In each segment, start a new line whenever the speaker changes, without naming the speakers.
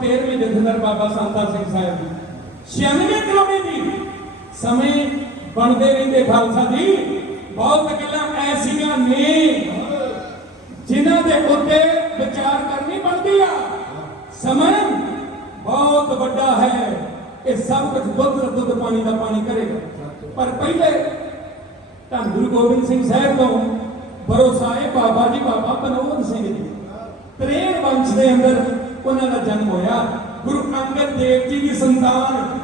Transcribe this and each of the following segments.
13ਵੇਂ ਜਥੇਦਾਰ ਬਾਬਾ ਸੰਤਾ ਸਿੰਘ ਸਾਹਿਬ ਜੀ 96 ਕਰੋੜੀ ਦੀ ਸਮੇਂ ਬਣਦੇ ਰਹਿੰਦੇ ਖਾਲਸਾ ਜੀ। ਬਹੁਤ ਗੱਲਾਂ ਐਸੀਆਂ ਨੇ ਜਿਨ੍ਹਾਂ ਦੇ ਉੱਤੇ ਵਿਚਾਰ ਕਰਨੀ ਬਣਦੀ ਆ। ਸਮਾਂ ਬਹੁਤ ਵੱਡਾ ਹੈ ਇਹ ਸਭ ਕੁਝ ਦੁੱਧ ਦਾ ਦੁੱਧ ਪਾਣੀ ਦਾ ਪਾਣੀ ਕਰੇਗਾ। ਪਰ ਪਹਿਲੇ ਧੰਨ ਗੁਰੂ ਗੋਬਿੰਦ ਸਿੰਘ ਸਾਹਿਬ ਤੋਂ ਭਰੋਸਾ ਹੈ, ਬਾਬਾ ਜੀ, ਬਾਬਾ ਬਨੋਦ ਸਿੰਘ ਜੀ। ਤਰੇਨ ਵੰਸ਼ ਦੇ ਅੰਦਰ ਉਹਨਾਂ ਦਾ ਜਨਮ ਹੋਇਆ। ਗੁਰੂ ਅੰਗਦ ਦੇਵ ਜੀ ਦੀ ਸੰਤਾਨ।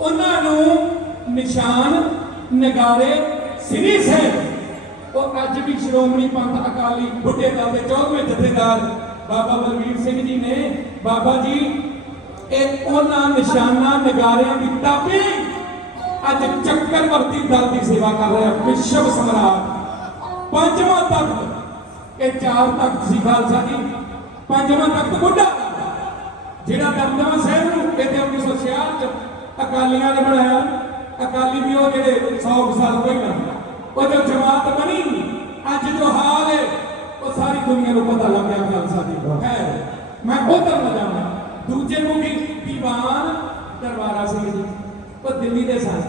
ਉਹਨਾਂ ਨੂੰ ਨਿਸ਼ਾਨ, ਨਗਾਰੇ ਸ੍ਰੀ ਸਾਹਿਬ। ਉਹ ਅੱਜ ਵੀ ਸ਼੍ਰੋਮਣੀ ਪੰਥ ਅਕਾਲੀ ਬੁੱਢੇ ਦਲ ਦੇ 14ਵੇਂ ਜਥੇਦਾਰ ਬਾਬਾ ਬਲਵੀਰ ਸਿੰਘ ਜੀ ਨੇ। ਬਾਬਾ ਜੀ, ਇਹ ਉਹਨਾਂ ਨਿਸ਼ਾਨਾਂ, ਨਗਾਰਿਆਂ ਦੀ ਤਾਬੇ ਅੱਜ ਚੱਕਰਵਰਤੀ ਦਲ ਦੀ ਸੇਵਾ ਕਰ ਰਿਹਾ ਵਿਸ਼ਵ ਸਮਰਾਟ। ਪੰਜਵਾਂ ਤਖਤ। ਇਹ ਚਾਰ ਤਖਤ ਸੀ ਖਾਲਸਾ ਜੀ। ਪੰਜਵਾਂ ਤਖਤ ਬੁੱਢਾ ਜਿਹੜਾ ਦਮਦਮਾ ਸਾਹਿਬ ਨੂੰ ਇਹਦੇ 1966 ਚ ਅਕਾਲੀਆਂ ਨੇ ਬਣਾਇਆ, ਅਕਾਲੀ ਵੀ ਉਹ ਜਿਹੜੇ 100 ਸਾਲ ਪਹਿਲਾਂ। ਉਹ ਜੋ ਜਮਾਤ ਬਣੀ। ਅੱਜ ਜੋ ਹਾਲ ਹੈ ਉਹ ਸਾਰੀ ਦੁਨੀਆ ਨੂੰ ਪਤਾ ਲੱਗ ਗਿਆ ਖਾਲਸਾ ਜੀ। ਖੈਰ, ਮੈਂ ਉਧਰ ਨਾ ਜਾਵਾਂ। ਦੂਜੇ ਮੁਖੀ ਦੀਵਾਨ ਦਰਬਾਰਾ ਸਿੰਘ ਜੀ। ਉਹ ਦਿੱਲੀ ਦੇ ਸਨ।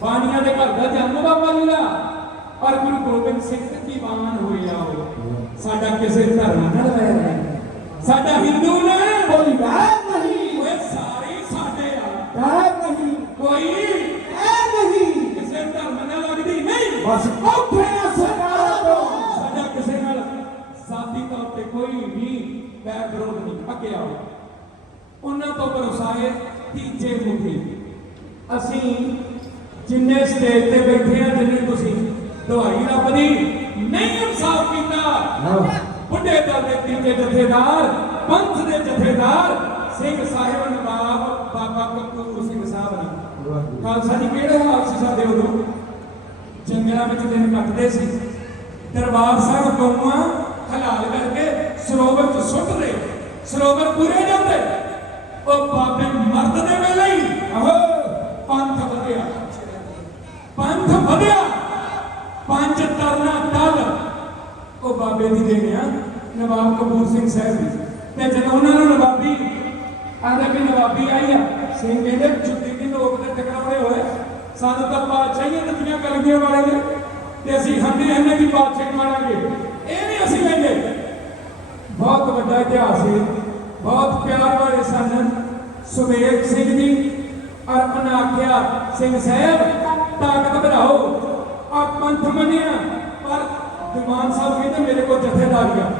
ਬਾਣੀਆਂ ਦੇ ਘਰ ਦਾ ਜਨਮ ਬਾਬਾ ਜੀ ਦਾ। ਔਰ ਗੁਰੂ ਗੋਬਿੰਦ ਸਿੰਘ ਦੇ ਦੀਵਾਨ ਹੋਏ ਉਹ। ਸਾਡਾ ਕਿਸੇ ਧਰਮ ਨਾਲ ਵੈਰ ਨਹੀਂ ਸਾਡਾ ਹਿੰਦੂ ਨੇ
ਕੋਈ ਵੈਰ ਨਹੀਂ।
ਓਏ ਸਾਰੇ ਸਾਡੇ ਆ।
ਵੈਰ ਨਹੀਂ।
ਕੋਈ
ਐ ਨਹੀਂ।
ਕਿਸੇ ਧਰਮ ਨਾਲ ਲੱਗਦੀ ਨਹੀਂ।
ਬਸ ਔਖੇ ਆ ਸਰਕਾਰਾਂ ਤੋਂ।
ਸਾਡਾ ਕਿਸੇ ਨਾਲ ਸਾਥੀ ਤੌਰ ਤੇ ਕੋਈ ਵੀ ਬੈਰ ਵਿਰੋਧ ਨਹੀਂ। ਅੱਗੇ ਆਓ। ਉਹਨਾਂ ਤੋਂ ਭਰੋਸਾ ਹੈ ਤੀਜੇ ਮੁਖੀ ਅਸੀਂ ਜਿੰਨੇ ਸਟੇਜ ਤੇ ਬੈਠੇ ਆ ਜਿੰਨੀ ਤੁਸੀਂ ਦਵਾਈ ਰੱਬ ਦੀ ਨਹੀਂ ਇਨਸਾਫ ਕੀਤਾ। ਬੁੱਢੇ ਦਲ ਦੇ ਤੀਜੇ ਜਥੇਦਾਰ ਪੰਥ ਦੇ ਜਥੇਦਾਰ ਸਿੰਘ ਸਾਹਿਬ ਨਵਾਬ ਬਾਬਾ ਕਪੂਰ ਸਿੰਘ ਸਾਹਿਬ ਨੇ। ਖਾਲਸਾ ਜੀ ਕਿਹੜੇ ਹਾਲ ਸੀ ਸਾਡੇ ਉਦੋਂ? ਜੰਗਲਾਂ ਵਿੱਚ ਦਿਨ ਕੱਟਦੇ ਸੀ। ਦਰਬਾਰ ਸਾਹਿਬ ਗਊਆਂ ਹਲਾਲ ਕਰਕੇ ਸਰੋਵਰ 'ਚ ਸੁੱਟ ਰਹੇ ਸਰੋਵਰ ਪੂਰੇ ਜਾਂਦੇ। ਉਹ ਬਾਬੇ ਮਰਦ ਦੇ ਵੇਲੇ ਹੀ। ਆਹੋ। ਬਾਬੇ ਦੀ ਦੇਣ ਆ ਨਵਾਬ ਕਪੂਰ ਸਿੰਘ ਸਾਹਿਬ ਜੀ ਤੇ ਜਦੋਂ ਉਹਨਾਂ ਨੂੰ ਨਵਾਬੀ ਆਂਦਾ ਕਿ ਨਵਾਬੀ ਆਈ ਆ ਸਿੰਘ ਕਹਿੰਦੇ ਜੁੱਤੀ ਦੀ ਨੋਕ ਤੇ ਟਕਰਾਉਣੇ ਹੋਏ ਸਾਨੂੰ ਤਾਂ ਪਾਤਸ਼ਾਹੀਆਂ ਦਿੱਤੀਆਂ ਕਲਗੀਆਂ ਵਾਲੇ ਨੇ ਤੇ ਅਸੀਂ ਹੰਦੇ ਹੰਦੇ ਦੀ ਪਾਤਸ਼ਾਹੀ ਮਾਰਾਂਗੇ ਇਹ ਨਹੀਂ ਅਸੀਂ ਲੈਂਦੇ ਬਹੁਤ ਵੱਡਾ ਇਤਿਹਾਸ ਹੈ ਬਹੁਤ ਪਿਆਰ ਵਾਲੇ ਸਨ ਸੁਮੇਧ ਸਿੰਘ ਜੀ ਔਰ ਅਨਾਖਿਆ ਸਿੰਘ ਸਾਹਿਬ ਤਾਕਤ ਵਧਾਓ ਆ ਪੰਥ ਮੰਨਿਆ ਪਰ ਦੀਵਾਨ ਸਾਹਿਬ ਕਹਿੰਦੇ ਮੇਰੇ ਕੋਲ ਜਥੇਦਾਰੀ ਆ।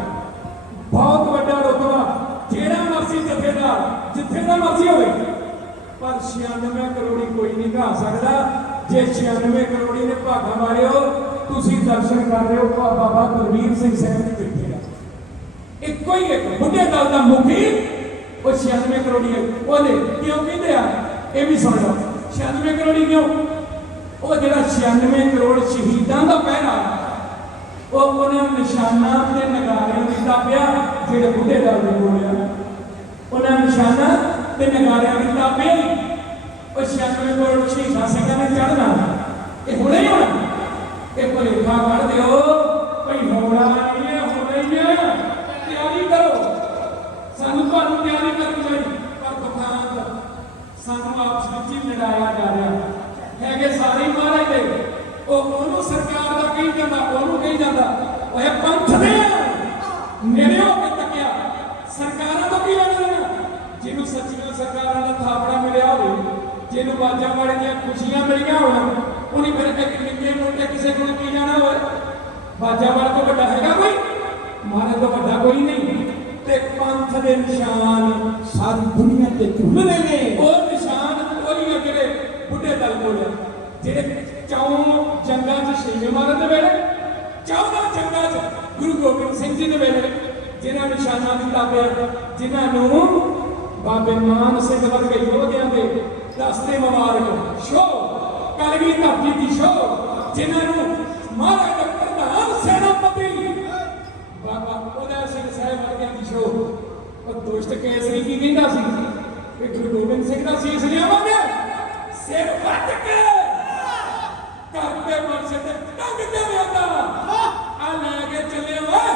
ਬਹੁਤ ਵੱਡਾ ਰੁਤਬਾ, ਜਿਹੜਾ ਮਰਜ਼ੀ ਜਥੇਦਾਰ, ਜਿੱਥੇ ਦਾ ਮਰਜ਼ੀ ਹੋਵੇ। ਪਰ 96 ਕਰੋੜੀ ਕੋਈ ਨਹੀਂ ਘਾ ਸਕਦਾ। ਜੇ 96 ਕਰੋੜੀ ਨੇ ਭਾਗਾ ਮਾਰਿਓ, ਤੁਸੀਂ ਦਰਸ਼ਨ ਕਰ ਰਹੇ ਹੋ ਬਾਬਾ ਗੁਰਵੀਰ ਸਿੰਘ ਸਾਹਿਬ ਦੀ ਬੈਠੇ ਆ ਇੱਕੋ ਹੀ ਇੱਕ ਬੁੱਢੇ ਦਲ ਦਾ ਮੁਖੀ ਉਹ 96 ਕਰੋੜੀ ਹੈ। ਉਹਦੇ ਕਿਉਂ ਕਹਿੰਦੇ ਆ? ਇਹ ਵੀ ਸੁਣ ਲਓ। 96 ਕਰੋੜੀ ਕਿਉਂ? ਉਹ ਜਿਹੜਾ 96 ਕਰੋੜ ਸ਼ਹੀਦਾਂ ਦਾ ਪਹਿਰਾ ਉਹ ਉਹਨਾਂ ਨਿਸ਼ਾਨਾਂ ਤੇ ਨਗਾਰਿਆਂ ਦੀ ਤਾਬਿਆ ਜਿਹੜੇ ਬੁੱਢੇ ਦਲ ਦੇ ਕੋਲ ਆ। ਉਹਨਾਂ ਨਿਸ਼ਾਨਾਂ ਤੇ ਨਗਾਰਿਆਂ ਦੀ ਤਾਬਿਆ ਉਹ 96 ਕਰੋੜ ਸ਼ਹੀਦਾਂ ਸਿੰਘਾਂ ਨੇ ਚੜਨਾ ਇਹ ਹੁਣੇ ਹੀ ਹੋਣਾ। ਇਹ ਭੁਲੇਖਾ ਕੱਢ ਦਿਓ। ਭਈ ਹੋਣਾ ਨਹੀਂ ਹੈ ਹੋਣਾ ਹੀ ਹੈ ਤਿਆਰੀ ਕਰੋ। ਸਾਨੂੰ ਤੁਹਾਨੂੰ ਤਿਆਰੀ ਕਰਨੀ ਚਾਹੀਦੀ ਪਰ ਦੁਖਾਂਤ ਸਾਨੂੰ ਆਪਸ ਵਿੱਚ ਹੀ ਲੜਾਇਆ ਜਾ ਰਿਹਾ। ਹੈਗੇ ਸਾਰੇ ਹੀ ਮਹਾਰਾਜ ਦੇ। ਉਹ ਉਹਨੂੰ ਸਰਕਾਰ ਦਾ ਕਹੀ ਜਾਂਦਾ ਉਹਨੂੰ ਕਹੀ ਜਾਂਦਾ ਉਹ ਇਹ ਪੰਥ ਦੇ ਆ। ਨੇੜੇ ਹੋ ਕੇ ਤੱਕਿਆ। ਸਰਕਾਰਾਂ ਤੋਂ ਕੀ ਲੈਣਾ ਦੇਣਾ? ਜਿਹਨੂੰ ਸੱਚੀਆਂ ਸਰਕਾਰਾਂ ਦਾ ਥਾਪੜਾ ਮਿਲਿਆ ਹੋਵੇ, ਜਿਹਨੂੰ ਬਾਜਾਂ ਵਾਲੇ ਦੀਆਂ ਖੁਸ਼ੀਆਂ ਮਿਲੀਆਂ ਹੋਣ, ਉਹਨੇ ਫਿਰ ਇੱਕ ਨਿੱਕੇ ਮੋਟੇ ਕਿਸੇ ਕੋਲ ਕੀ ਜਾਣਾ ਹੋਵੇ? ਬਾਜਾਂ ਵਾਲੇ ਤੋਂ ਵੱਡਾ ਹੈਗਾ ਕੋਈ? ਮਹਾਰਾਜ ਤੋਂ ਵੱਡਾ ਕੋਈ ਨਹੀਂ। ਤੇ ਪੰਥ ਦੇ ਨਿਸ਼ਾਨ
ਸਾਰੀ ਦੁਨੀਆ ਤੇ ਝੁੱਲਦੇ ਨੇ।
ਉਹ ਨਿਸ਼ਾਨ ਉਹੀ ਆ ਜਿਹੜੇ ਬੁੱਢੇ ਦਲ ਕੋਲ ਆ, ਜਿਹੜੇ ਚੌਂ ਜੰਗਾਂ 'ਚ ਸ਼ਹੀਦ ਮਾਰਨ ਦੇ ਵੇਲੇ 14 ਜੰਗਾਂ 'ਚ ਗੁਰੂ ਗੋਬਿੰਦ ਸਿੰਘ ਜੀ ਦੇ ਵੇਲੇ, ਜਿਨ੍ਹਾਂ ਨਿਸ਼ਾਨਾਂ ਦੀ ਤਾਬੇ ਜਿਨ੍ਹਾਂ ਨੂੰ ਬਾਬੇ ਮਾਨ ਸਿੰਘ ਵਰਗੇ ਯੋਧਿਆਂ ਦੇ ਰਸਤੇ ਮੁਬਾਰਕ ਸ਼ੋ ਕਲਗੀ ਧਰਤੀ ਦੀ ਸ਼ੋ ਜਿਨ੍ਹਾਂ ਨੂੰ ਮਹਾਰਾਜ ਪ੍ਰਧਾਨ ਸੈਨਾਪਤੀ, ਬਾਬਾ ਉਹਦਾ ਸਿੰਘ ਸਾਹਿਬ ਵਰਗਿਆਂ ਦੀ ਸ਼ੋ ਉਹ ਦੁਸ਼ਟ ਕੇਸਰੀ ਕੀ ਕਹਿੰਦਾ ਸੀ? ਕਿ ਗੁਰੂ ਗੋਬਿੰਦ ਸਿੰਘ ਦਾ ਸੀਸ ਲਿਆਵਾਂਗੇ, ਸਿਰ ਵੱਟ ਕੇ। ਘਰ ਮਰਸੇ ਤੇ ਟੰਗ ਕੇ ਲਿਆਂਦਾ ਆ ਲੈ ਕੇ ਚੱਲੇ ਓਏ।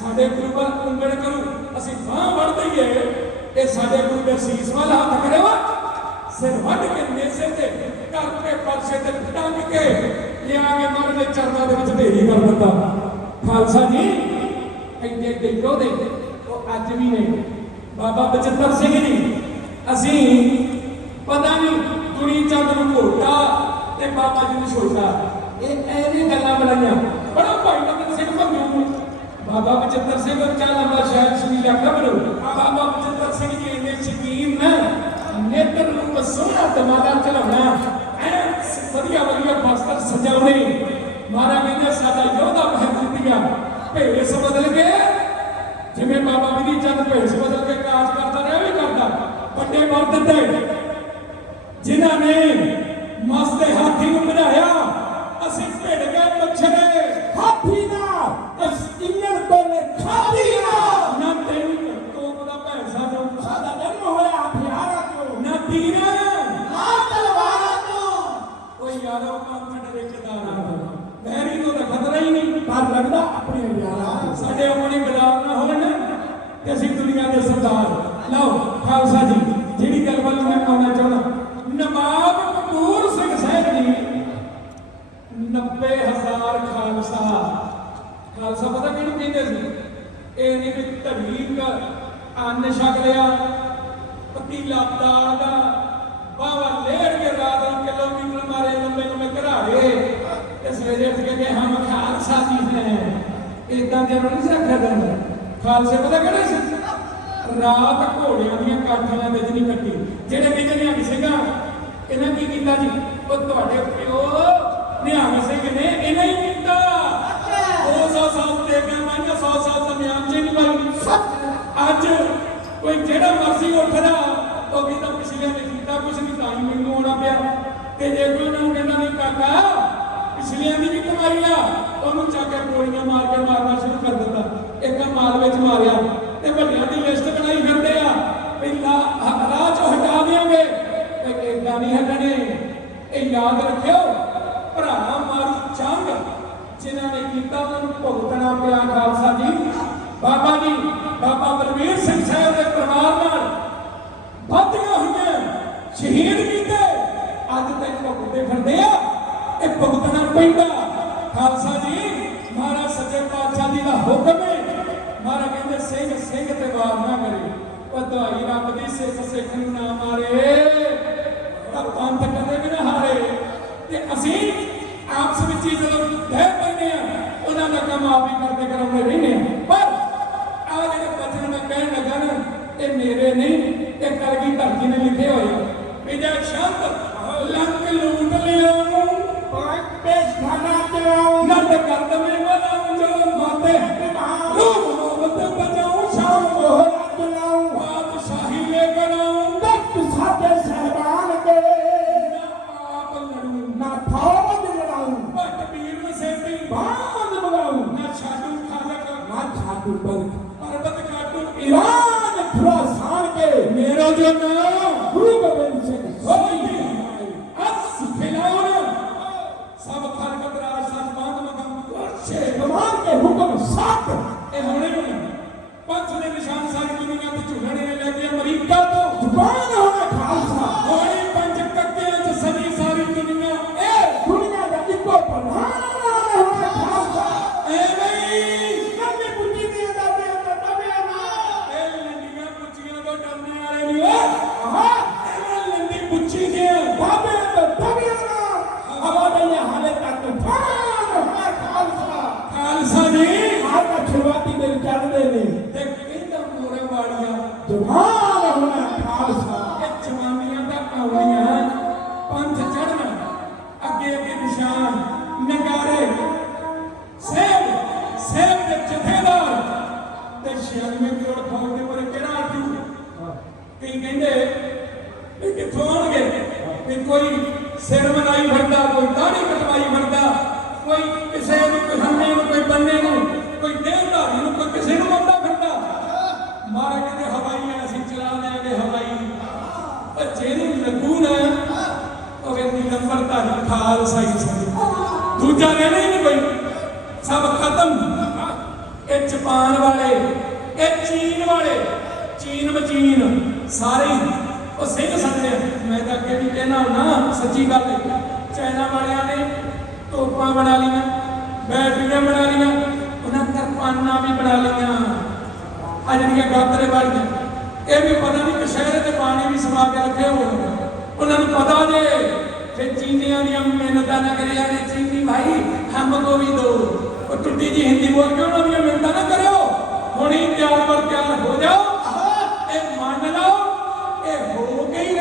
ਸਾਡੇ ਗੁਰੂ ਵੱਲ ਉਂਗਲ ਕਰੂ। ਅਸੀਂ ਬਾਹ ਵੜ ਦਈਏ। ਇਹ ਸਾਡੇ ਗੁਰੂ ਦੇ ਸੀਸ ਵੱਲ ਹੱਥ ਕਰੇ ਵਾ। ਸਿਰ ਵੱਢ ਕੇ ਨੇਸੇ ਤੇ ਕਰਕੇ ਪਰਸੇ ਤੇ ਟੰਗ ਕੇ ਲਿਆ ਕੇ ਮਰ ਦੇ ਚਰਨਾਂ ਦੇ ਵਿੱਚ ਢੇਰੀ ਕਰ ਦਿੱਤਾ। ਖਾਲਸਾ ਜੀ ਇੰਨੇ ਦੇਖੋ ਦੇ ਉਹ ਅੱਜ ਵੀ ਨੇ। ਬਾਬਾ ਬਚਿੱਤਰ ਸਿੰਘ ਜੀ, ਅਸੀਂ ਪਤਾ ਨਹੀਂ ਕੁੜੀ ਚੰਦ ਨੂੰ ਘੋਟਾ ਤੇ ਬਾਬਾ ਜੀ ਨੂੰ ਛੋਟਾ ਇਹ ਐਵੇਂ ਗੱਲਾਂ ਬਣਾਈਆਂ। ਬੜਾ ਭਾਈ ਨੰਦ ਸਿੰਘ ਭੰਗੂ ਬਾਬਾ ਬਚਿੱਤਰ ਸਿੰਘ ਉੱਚਾ ਲੰਬਾ ਸ਼ਾਇਦ ਸੁਨੀਲਾ ਕਬਰ ਬਾਬਾ ਬਚਿੱਤਰ ਸਿੰਘ ਜੀ ਇੰਨੇ ਸ਼ਕੀਨ ਨੇ। ਨੇਤਰ ਨੂੰ ਸੋਹਣਾ ਦਮਾਦਾ ਚਲਾਉਣਾ ਐ ਵਧੀਆ ਵਧੀਆ ਬਸਤਰ ਸਜਾਉਣੇ। ਮਾਰਾ ਕਹਿੰਦੇ, ਸਾਡਾ ਯੋਧਾ ਬਹਿ ਦਿੱਤੀਆਂ। ਭੇਸ ਬਦਲ ਕੇ। ਜਿਵੇਂ ਬਾਬਾ ਵਿਧੀ ਚੰਦ ਭੇਸ ਬਦਲ ਕੇ ਕਾਜ ਕਰਦਾ ਰਿਹਾ ਵੀ ਕਰਦਾ। ਵੱਡੇ ਮਰਦ ਤੇ
ਤੋਂ
ਨਾ ਤੀਰਾ
ਨਾ ਤਲਵਾਰਾਂ ਤੋਂ।
ਕੋਈ ਯਾਰੋ ਕੰਮ ਠੇਕੇਦਾਰ ਆ ਮੈਰੀ ਨੂੰ ਤਾਂ ਖਤਰਾ ਹੀ ਨਹੀਂ।
ਪਰ ਲੱਗਦਾ ਆਪਣੇ ਯਾਰਾਂ
ਸਾਡੇ ਆਪਣੇ ਗੁਲਾਮ ਨਾ ਹੋਣ ਤੇ ਅਸੀਂ ਦੁਨੀਆ ਦੇ ਸਰਦਾਰ। ਲਓ ਖਾਲਸਾ ਜੀ ਜਿਹੜੀ ਗੱਲ ਵੱਲ ਮੈਂ ਆਉਣਾ ਚਾਹੁੰਦਾ। ਨਵਾਬ ਕਪੂਰ ਸਿੰਘ ਸਾਹਿਬ ਜੀ 90000 ਖਾਲਸਾ। ਖਾਲਸਾ ਪਤਾ ਕਿਹਨੂੰ ਕਹਿੰਦੇ ਸੀ? ਇਹ ਨਹੀਂ ਛਕ ਲਿਆ ਪਤੀਲਾ ਦਾਲ ਦਾ ਬਾਵਾ ਲੇੜ ਕੇ ਰਾਤ ਨੂੰ ਕਿਲੋਮੀਟਰ ਮਾਰੇ, ਲੰਬੇ ਲੰਬੇ ਘਰਾੜੇ। ਤੇ ਸਵੇਰੇ ਉੱਠ ਕੇ ਕਹੇ ਹਮ ਖਾਲਸਾ ਜੀ ਹੈ। ਇਦਾਂ ਦੇ ਨਹੀਂ ਸੀ ਰੱਖਿਆ ਜਾਂਦਾ ਖਾਲਸੇ ਪਤਾ ਕਿਹੜੇ ਸੀ? ਰਾਤ ਘੋੜਿਆਂ ਦੀਆਂ ਕਾਠੀਆਂ ਵਿੱਚ ਨਹੀਂ ਕੱਟੀ। ਜਿਹੜੇ ਕਹਿੰਦੇ ਨਿਹੰਗ ਸਿੰਘਾਂ ਇਹਨਾਂ ਕੀ ਕੀਤਾ ਜੀ? ਉਹ ਤੁਹਾਡੇ ਪਿਓ ਨਿਹੰਗ ਸਿੰਘ ਨੇ ਇਹਨਾਂ ਹੀ ਕੀਤਾ। ਉਹ ਸੌ ਸਾਲ ਤੇ ਗਿਆ ਮੈਂ 100 ਸਾਲ ਤਾਂ ਮਿਆਨ ਚ ਨਹੀਂ ਪਾਈ ਅੱਜ ਕੋਈ ਜਿਹੜਾ ਮਰਜ਼ੀ ਉੱਠਦਾ ਉਹ ਕਹਿੰਦਾ ਪਿਛਲੇ ਨੇ ਕੀਤਾ, ਕੁਛ ਨਹੀਂ ਤਾਂ ਮੈਨੂੰ ਆਉਣਾ ਪਿਆ। ਤੇ ਜੇ ਕੋਈ ਉਹਨਾਂ ਕਹਿੰਦਾ ਨਹੀਂ ਕਾਕਾ, ਪਿਛਲਿਆਂ ਦੀ ਵੀ ਕਮਾਈ ਆ, ਉਹਨੂੰ ਚੱਕ ਕੇ ਗੋਲੀਆਂ ਮਾਰ ਕੇ ਮਾਰਨਾ ਸ਼ੁਰੂ ਕਰ ਦਿੱਤਾ। ਇੱਕ ਮਾਲ ਵਿੱਚ ਮਾਰਿਆ ਤੇ ਵੱਡਿਆਂ ਦੀ ਲਿਸਟ ਬਣਾਈ ਫਿਰਦੇ ਆ। ਪਹਿਲਾਂ ਰਾਹ ਚੋਂ ਹਟਾ ਦਿਆਂਗੇ ਤੇ ਇਦਾਂ ਨਹੀਂ ਹਟਣੇ। ਇਹ ਯਾਦ ਰੱਖਿਓ ਭਰਾ ਮਾਰੀ ਚੰਗ ਜਿਨ੍ਹਾਂ ਨੇ ਕੀਤਾ ਉਹਨਾਂ ਨੂੰ ਭੁਗਤਣਾ ਪਿਆ ਖਾਲਸਾ ਜੀ। ਬਾਬਾ ਜੀ, ਬਾਬਾ ਬਲਵੀਰ ਸਿੰਘ ਸਾਹਿਬ ਦੇ ਪਰਿਵਾਰ ਨਾਲ ਵਾਧੀਆਂ ਹੋਈਆਂ ਸ਼ਹੀਦ ਕੀਤੇ ਅੱਜ ਫਿਰਦੇ ਆ, ਇਹ ਭੁਗਤਣਾ ਪੈਂਦਾ। ਖਾਲਸਾ ਜੀ, ਮਹਾਰਾਜ ਸੱਚੇ ਪਾਤਸ਼ਾਹ ਜੀ ਦਾ ਹੁਕਮ ਹੈ। ਮਹਾਰਾਜ ਕਹਿੰਦੇ, ਸਿੰਘ ਸਿੰਘ ਤੇ ਵਾਰ ਨਾ ਕਰੇ। ਉਹ ਰੱਬ ਦੀ ਸਿੱਖ ਸਿੱਖ ਨੂੰ ਨਾ ਮਾਰੇ। ਤਾਂ ਪੰਥ ਕਦੇ ਵੀ ਨਾ ਹਾਰੇ। ਤੇ ਅਸੀਂ ਆਪਸ ਵਿੱਚ ਹੀ ਜਦੋਂ ਬਹਿ ਪੈਂਦੇ ਆ, ਉਹਨਾਂ ਦਾ ਕੰਮ ਆਪ ਹੀ ਕਰਦੇ ਕਰਾਉਂਦੇ ਰਹਿੰਦੇ ਆ। ਪਰ ਆ ਜਿਹੜੇ ਬਚਨ ਮੈਂ ਕਹਿਣ ਲੱਗਾ ਨਾ, ਇਹ ਮੇਰੇ ਨਹੀਂ, ਇਹ ਕਲਗੀ ਧਰਤੀ ਨੇ ਲਿਖੇ ਹੋਏ ਆ। ਵੀ ਜੇ hablar de lo ਮਗਮ ਵਰਸ਼ੇ
ਭਗਵਾਨ ਕੇ ਹੁਕਮ ਸਾਥ
ਇਹ ਹੋਣੇ ਨੇ। ਪੰਜ ਦੇ ਨਿਸ਼ਾਨ ਸਾਰੀ ਦੁਨੀਆ ਤੇ ਝੁਲਣੇ ਨੇ ਲੈ ਕੇ ਅਮਰੀਕਾ ਤੋਂ
ਜ਼ੁਬਾਨ ਖਾਲਸਾ
ਜੀ
ਆਹ ਤਾਂ ਸ਼ੁਰੂਆਤੀ ਦਿਨ ਚੱਲਦੇ ਨੇ।
ਤੇ ਕਹਿੰਦਾ ਮੋਰੇ ਵਾੜੀਆਂ
ਜ਼ੁਬਾਨ
ਕਹਿੰਦੀ ਖਾਲਸਾ ਹੀ ਸਹੀ ਦੂਜਾ ਰਹਿਣਾ ਹੀ ਨਹੀਂ ਕੋਈ। ਸਭ ਖਤਮ। ਇਹ ਜਪਾਨ ਵਾਲੇ, ਇਹ ਚੀਨ ਵਾਲੇ, ਚੀਨ ਮਚੀਨ, ਸਾਰੇ ਉਹ ਸਿੰਘ ਸਕਦੇ ਮੈਂ ਤਾਂ ਅੱਗੇ ਵੀ ਕਹਿਣਾ ਨਾ, ਸੱਚੀ ਗੱਲ ਹੈ। ਚਾਈਨਾ ਵਾਲਿਆਂ ਨੇ ਤੋਪਾਂ ਬਣਾ ਲਈਆਂ, ਬੈਟਰੀਆਂ ਬਣਾ ਲਈਆਂ, ਉਹਨਾਂ ਕਿਰਪਾਨਾਂ ਵੀ ਬਣਾ ਲਈਆਂ। ਆ ਜਿਹੜੀਆਂ ਗਾਤਰੇ ਵਾਲੀਆਂ, ਇਹ ਵੀ ਪਤਾ ਨਹੀਂ ਕਸ਼ਹਿਰੇ ਤੇ ਪਾਣੀ ਵੀ ਸਮਾ ਕੇ ਰੱਖੇ ਹੋਣ ਉਹਨਾਂ ਨੂੰ ਪਤਾ ਜੇ ਕਿ ਚੀਨੀਆਂ ਦੀਆਂ ਮਿਹਨਤਾਂ ਨਾ ਕਰਿਆ ਨੇ ਚੀਨੀ ਭਾਈ ਹਮ ਕੋ ਵੀ ਦੋ ਉਹ ਟੁੱਟੀ ਜੀ ਹਿੰਦੀ ਬੋਲ ਕੇ ਉਹਨਾਂ ਦੀਆਂ ਮਿਹਨਤਾਂ ਨਾ ਕਰਿਓ। ਹੁਣੀ ਤਿਆਰ ਬਰ ਤਿਆਰ ਹੋ ਜਾਓ। ਇਹ ਮੰਨ ਲਓ, ਇਹ ਹੋ ਕੇ ਹੀ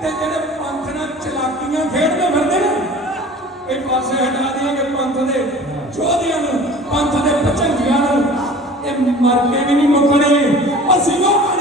ਤੇ ਜਿਹੜੇ ਪੰਥ ਨਾਲ ਚਲਾਕੀਆਂ ਖੇਡਦੇ ਫਿਰਦੇ ਨੇ, ਇਹ ਪਾਸੇ ਹਟਾ ਦਿਆਂਗੇ ਪੰਥ ਦੇ ਚੋਧਿਆਂ ਨੂੰ, ਪੰਥ ਦੇ ਪਚੰਗੀਆਂ ਨੂੰ। ਇਹ ਮਰ ਕੇ ਵੀ ਨਹੀਂ ਮੁੱਕਣੇ। ਅਸੀਂ ਲੋਕਾਂ